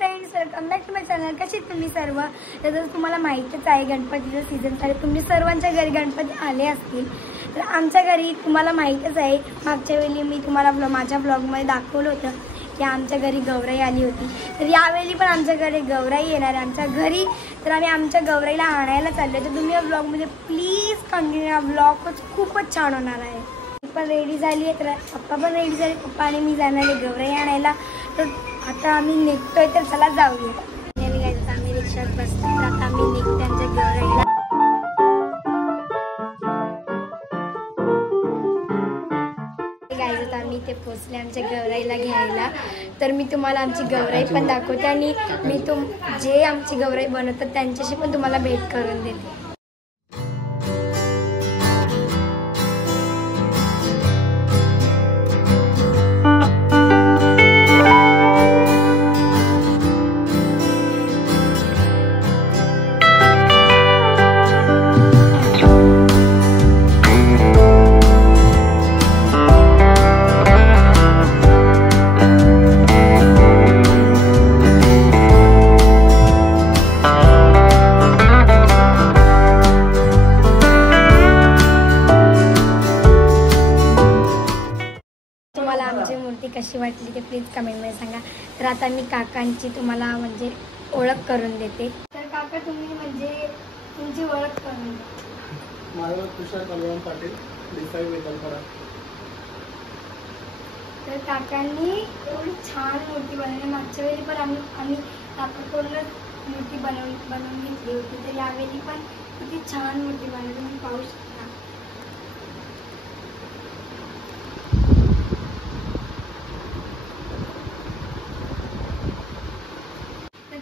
Friends, welcome back to my channel. कसे तुम्ही सर्व? तर तुम्हाला माहितीच आहे गणपतीचं सीझन चालू. तुम्ही सर्वांच्या घरी गणपती आले असतील. तर आमच्या घरी तुम्हाला माहीतच आहे, मागच्या वेळी मी तुम्हाला माझ्या ब्लॉगमध्ये दाखवलं होतं की आमच्या घरी गौराई आली होती. तर यावेळी पण आमच्याकडे गौराई येणार आहे आमच्या घरी. तर आम्ही आमच्या गौराईला आणायला चाललो. तर तुम्ही या ब्लॉगमध्ये प्लीज कंटिन्यू. हा ब्लॉगच खूपच छान होणार आहे. मी पण रेडी झाली आहे, तर पप्पा पण रेडी झाले. पप्पा आणि मी जाणार आहे गौराई आणायला. तर आता आम्ही निघतोय, तर चला जाऊया. आम्ही रिक्षात बसतो. आता आम्ही निघतो आमच्या गौराईला. गाईज आम्ही ते पोचले आमच्या गौराईला घ्यायला. तर मी तुम्हाला आमची गौराई पण दाखवते आणि मी जे आमची गौराई बनवतात त्यांच्याशी पण तुम्हाला भेट करून देते. आमची मूर्ती कशी वाटली ते प्लीज कमेंटमध्ये सांगा. तर आता मी काकांची तुम्हाला म्हणजे ओळख करून देते. तर काका तुम्ही म्हणजे तुमची ओळख करून द्या. माझं तुषार कल्याण पाटील, देसाई वेदलपडा. तर काकांनी एवढी छान मूर्ती बनवली. मागच्या वेळी पण आम्ही काकाकडूनच मूर्ती बनवून घेतली होती. तर यावेळी पण किती छान मूर्ती बनवली तुम्ही पाहू शकता.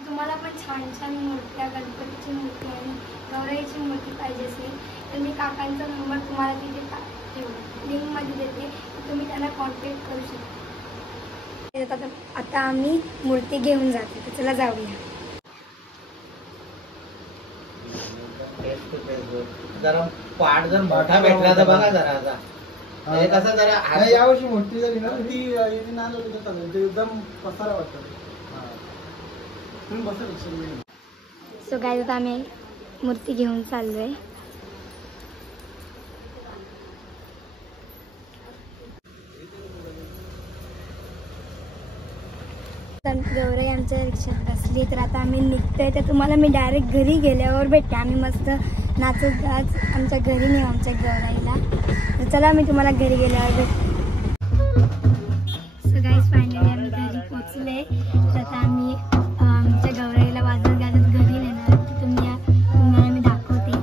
तुम्हाला पण छान छान मूर्त्या, गणपतीची मूर्ती आणि गौराईची मूर्ती पाहिजे असेल तर मी काकांचा नंबर तुम्हाला तिथे लिंकमध्ये देते. तुम्ही त्यांना कॉन्टॅक्ट करू शकता. आता आम्ही मूर्ती घेऊन जातो. तर चला जाऊया. जरा पाठ जर मोठा भेटला तर बघा जरा आता कसं जरा यावर्षी मूर्ती जरी ना ती एकदम पसारा वाटतं. सो गाईज आता आम्ही मूर्ती घेऊन चाललोय. गौराई आमच्या रिक्षात बसली. तर आता आम्ही निघतोय. तर तुम्हाला मी डायरेक्ट घरी गेल्यावर भेटते. आम्ही मस्त नाचत आज आमच्या घरी नेऊ आमच्या गौराईला. तर चला मी तुम्हाला घरी गेल्यावर भेटते. सो गाईज फायनली आम्ही घरी पोचले. तर आता आम्ही आमच्या गौराईला वाजत गाजत घरी नेणार. तुम्हाला मी दाखवते.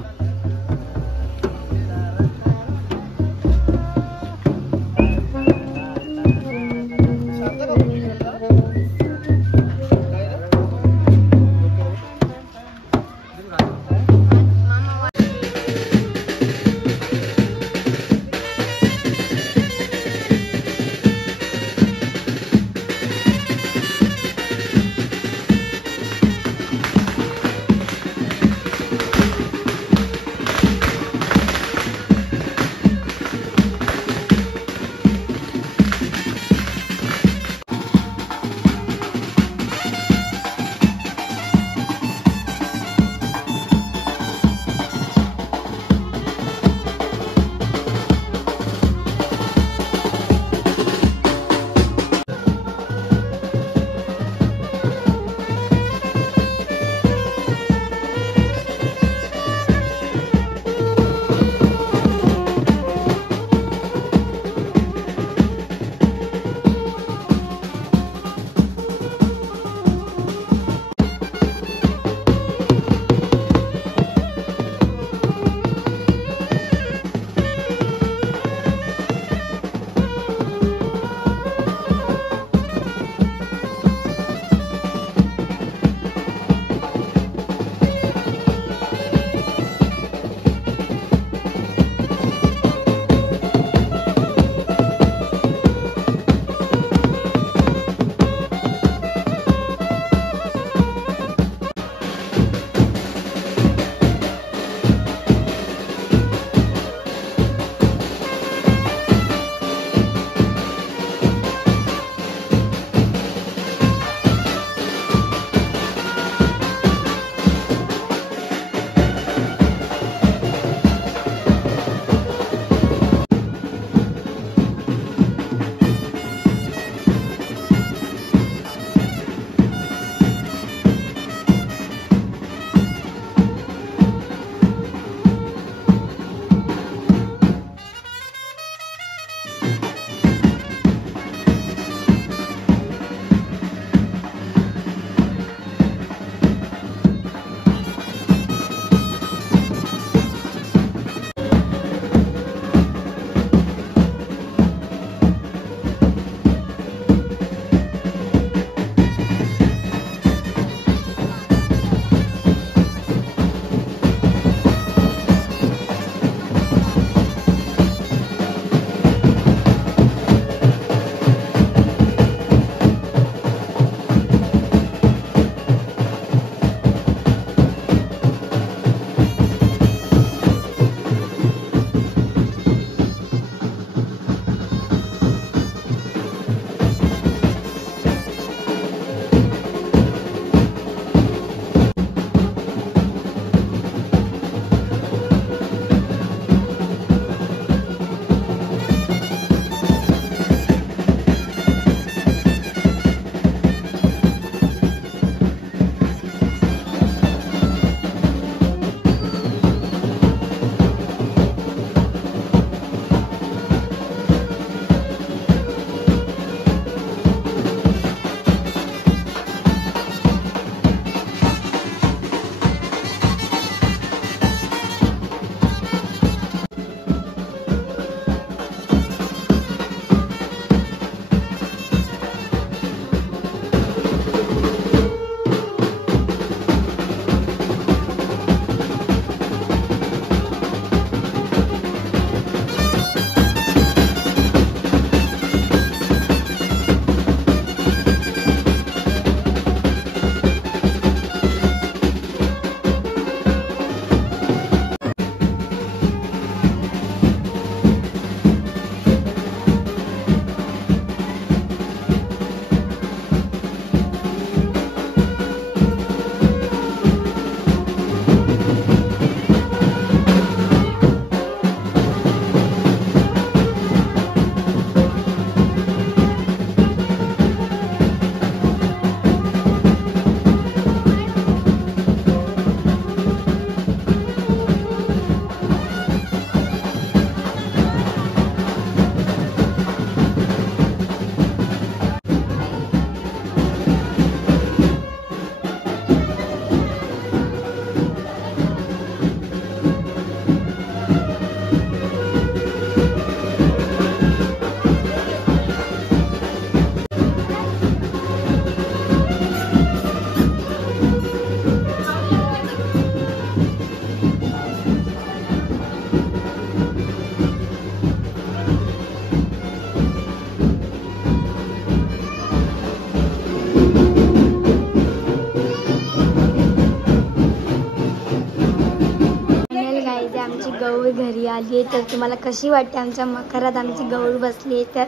आली आहे. तर तुम्हाला कशी वाटते आमच्या मखरात आमची गौर बसली आहे तर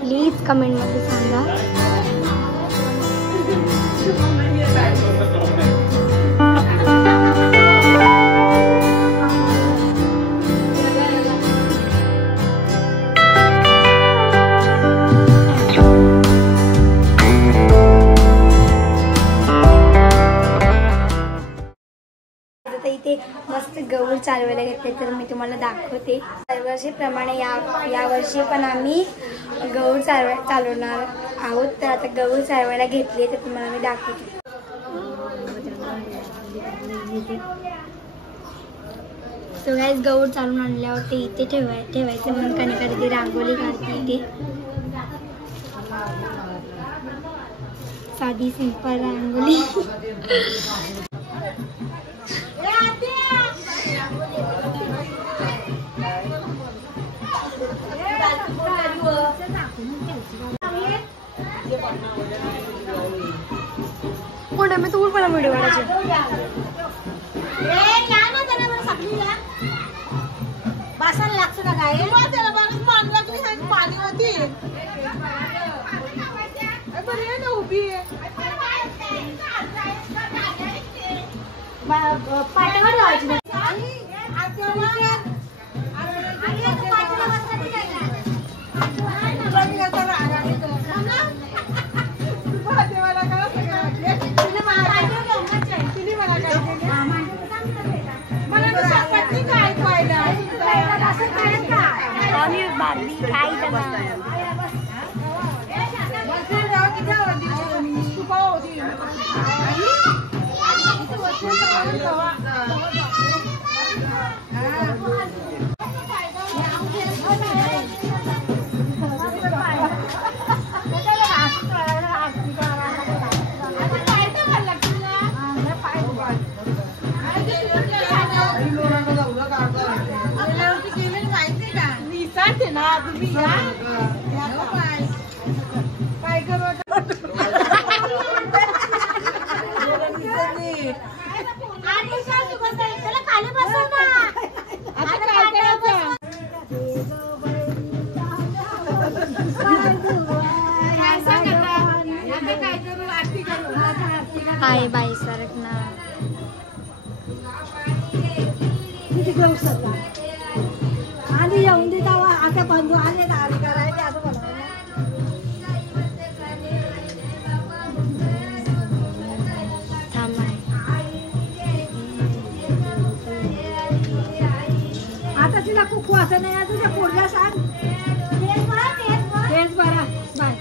प्लीज कमेंटमध्ये सांगा. इथे मस्त गौर चालवायला घेतले तर मी तुम्हाला दाखवते. दरवर्षीप्रमाणे या वर्षी पण आम्ही गौर चालवणार आहोत. तर आता गौर चालवायला घेतली तर तुम्हाला मी दाखवते. सो गाईस गौर चालवून आणल्यावर ते इथे ठेवायचे म्हणून कधी रांगोळी काढते. इथे साधी सिंपल रांगोळी. पुढे मी तू पण व्हिडिओ काढायचे. बासाला लागतं का काय त्याला माणूस मानला तुम्ही सांग पाणी होती ना उभी पाट्यावर लावायची हाय बाई सरक ना. आधी येऊन देता आता बंधू आले आधी करायचे असं बोला. आता तिला खूप वाचन नाही आता त्या पोरला सांग तेच बरा बाय.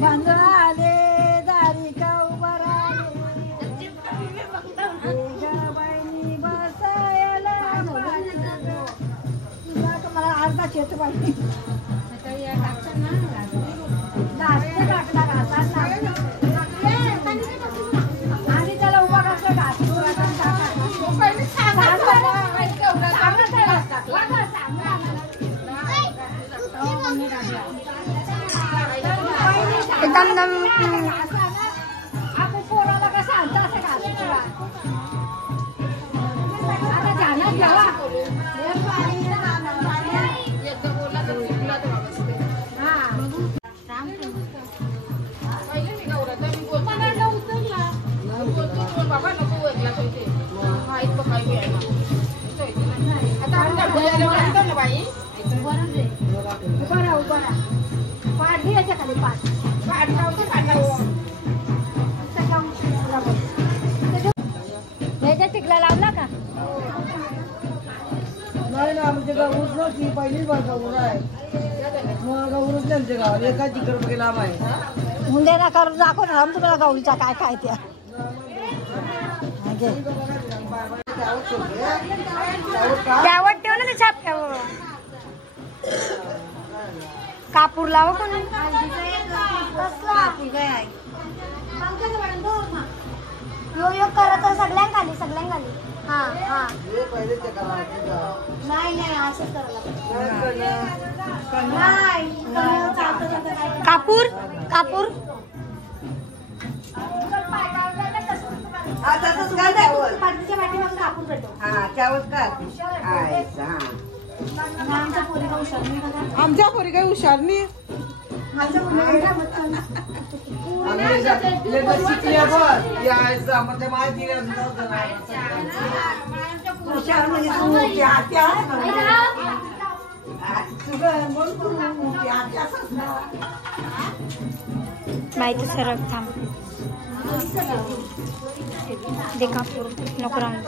बांधवा आले दारी का उभा राहिले बहिणी बसायला मला अर्धा चेत पाहिजे आणि त्याला उभा कसं आपण पोराला कसं आणता असं घालतो आता ध्यानात घ्यावा. पाठ घ्यायच्या खाली पाठ टिकला लावला का नाही ना. आमच्या गावूच नव्हती पहिलीच बार गाऊर आहे. मग गाऊरच त्यांच्या गावात एका तिकड लांब आहे. मुंडे ना करून दाखव ना तुम्हाला गाऊरीच्या काय काय त्या त्यावर ठेव ना ते छाप्यावर कापूर लावा कोणी यो यो करत सगळ्यांना खाली हा कापूर कापूर आमच्या पोरी काही हुशार नाही माहिती सरक थांब दे कापूर नको राहू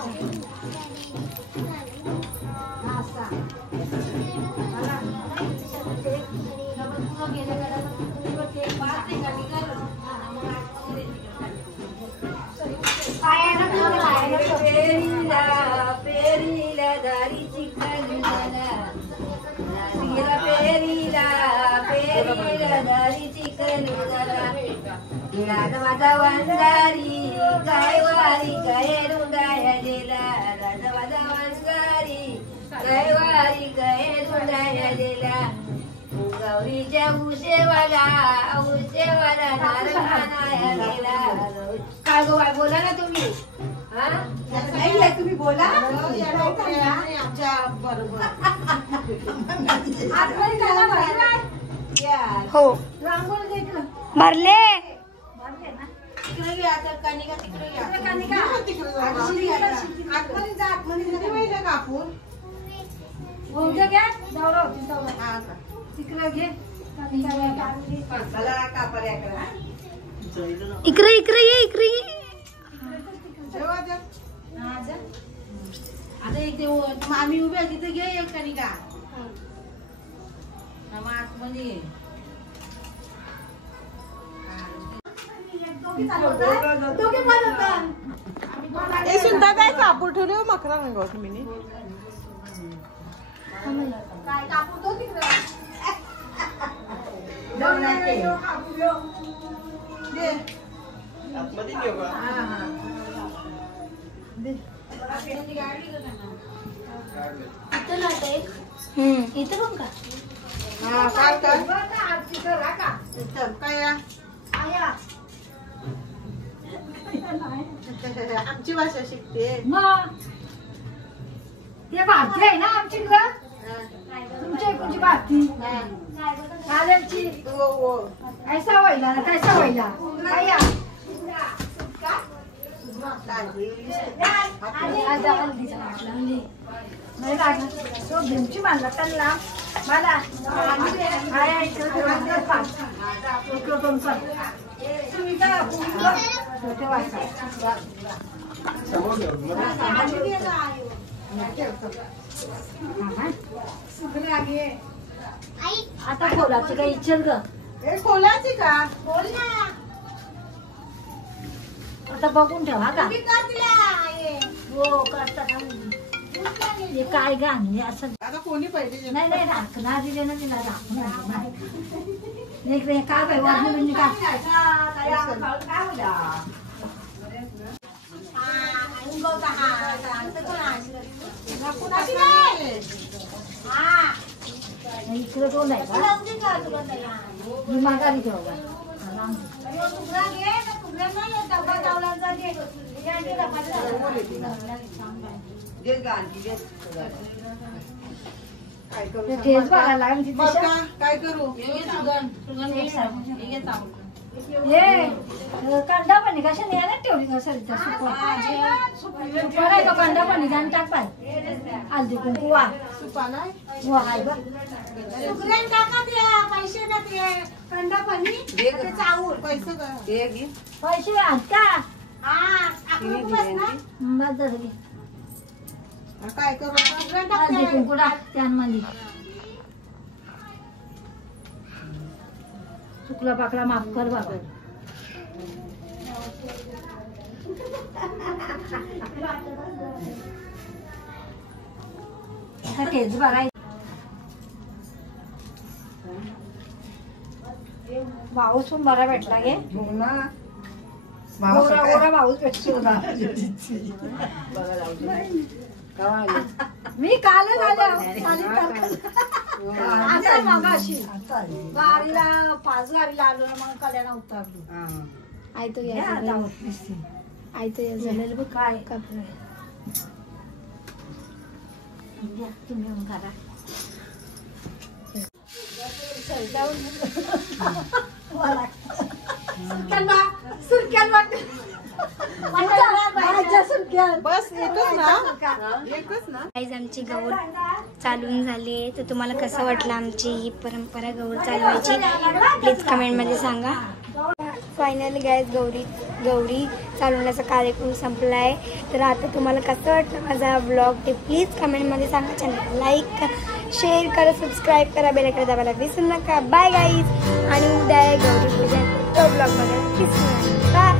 पेरीला दारीची माझा वंजारी काय वारी काय रुंडायला माझा वंजारी काय वारी काय रुंडायला गौरीच्या उशेवाला नारायणाला काय गो बोला ना तुम्ही तुम्ही बोला आमच्या बरोबर हो भरले इकडे इकडे ये इकडे आता एक आम्ही उभ्या तिथे घे एक कणिका आतमध्ये सुनता काय कापूर ठेवले मकरा नाही गो तुम्ही इथे पण का आमची भाषा शिकते ते भारतीय आहे ना आमची तुमच्या इकडची भारती चालेलची ऐसा व्हायला कैसा व्हायला घेऊची मानला त्यांना मला तुम्ही काय आता खोलाची काही इच्छा ग खोलाची का बोल ना आता बघून ठेवा का हो करता हे काय गा असं आता कोणी पाहिजे नाही नाही राखणार दिले ना तिला राखणार इकडे काय काय वाजली म्हणजे काय इकडे कोण आहे का मी माघारी ठेव तेच बघायला लागेल काय करू हे कांदा पण कशा नाही ठेवली का सरिता सुपर तो कांदा पण जाण टाक पाय हल्दी कुंकू वा वा आहे बघ पैसे कांदा पाणी चावूल पैसे पैसे आहेत का काय करू हल्दी कुंकू टाक त्यांमध्ये चुकला पाकला माफ कर बाबा तेच बघाय पाऊस पण बरा भेटला गे गोरा गोरा पाऊस भेटतो मी कालच आले मगाशी गाडीला 5 गाडीला आलो ना मग कल्याणा उतरलो. आई तो आई तो झालेलं बघ काय कपडे तुम्ही करा बस एकच ना. आमची गौर चालून झाली आहे तर तुम्हाला कसं वाटलं आमची ही परंपरा गौर चालवायची प्लीज कमेंट मध्ये सांगा. फायनली गाईज गौरी चालवण्याचा कार्यक्रम संपला आहे. तर आता तुम्हाला कसं वाटलं माझा ब्लॉग ते प्लीज कमेंटमध्ये सांगा. चॅनल लाईक करा, शेअर करा, सबस्क्राईब करा, बेल आयकॉन दाबायला विसरू नका. बाय गाईज आणि उद्या आहे गौरी पूजा तो ब्लॉग बघायला विसरू नका. बाय.